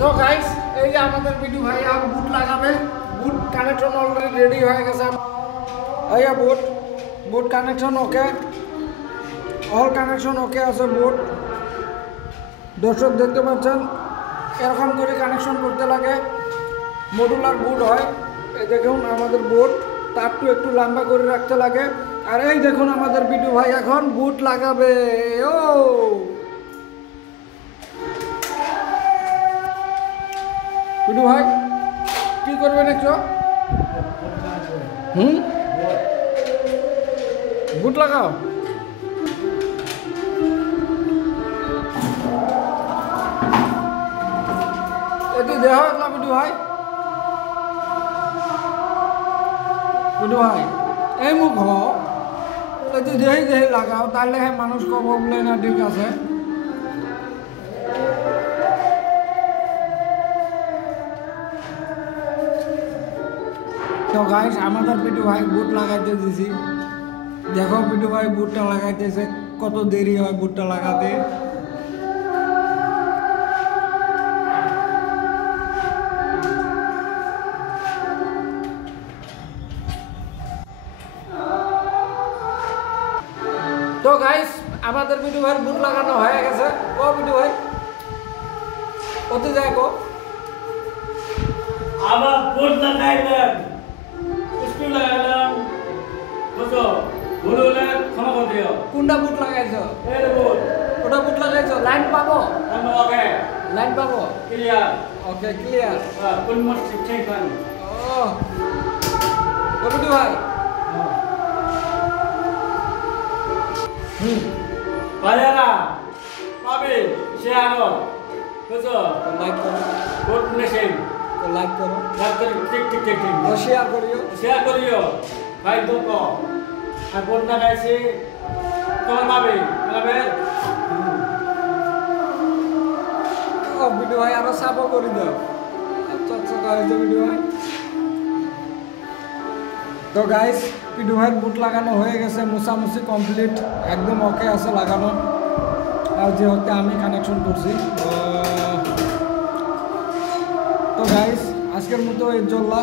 তো গাইস এই যে আমাদের বিটু ভাই আর বুট লাগাবে, বুট কানেকশন অলরেডি রেডি হয়ে গেছে। এই boot connection okay, all connection okay আছে। বুট দর্শক দেখতে পাচ্ছেন এরকম করে কানেকশন করতে লাগে, মডুলার বুট হয়। এই দেখুন আমাদের বুট তারটু একটু লম্বা করে রাখতে লাগে। আর এই দেখুন আমাদের বিটু ভাই এখন বুট লাগাবে। ও বিটু ভাই কি করবেন একটু? বুট লাগাও। এটি দেহ না বিটু ভাই, বিটু ভাই এই মুখ এটি দেহি লাগাও, তাহলে মানুষ কব বলে না ঠিক আছে। তো গাইস আমাদের বিটু ভাই বুট লাগাইতে দিছি, দেখো বিটু ভাই বুটটা লাগাইতেছে, কত দেরি হয় বুটটা লাগাতে। তো গাইস আমাদের বিটু ভাইয়ের বুট লাগানো হয়ে গেছে। ও বিটু ভাই কত যায় গো? আবার বুট লাগাইলাম, স্কুল লাগালাম, বুঝো ভুল হলে ক্ষমা করে দিও। কোনটা বুট লাগাইছো? এই বুট, ওটা বুট লাগাইছো, লাইন পাবো? ওকে, লাইন পাবো, clear. Okay clear. Full most ঠিক ফাইন। ও বিটু ভাই বাজারা পাবে সে আনো, বুঝো লাইক করো, বুট মেশিন লাইক করো, লাইক করে ঠিক ঠিক ঠিক ঠিক শেয়ার করিও, শেয়ার করিও ভাই। দেখো আর বুট লাগাইছি তোমার পাবে লাগাবে। ও বিটু ভাই আরো সাপো করে দাও। আচ্ছা আচ্ছা গাইস বিটু ভাই। তো গাইস বিটু ভাইয়ের বুট লাগানো হয়ে গেছে, মুছামুছি কমপ্লিট, একদম ওকে আছে লাগানো। আর যে হতে আমি কানেকশন করছি। তো গাইস আজকের মতো এই চললা।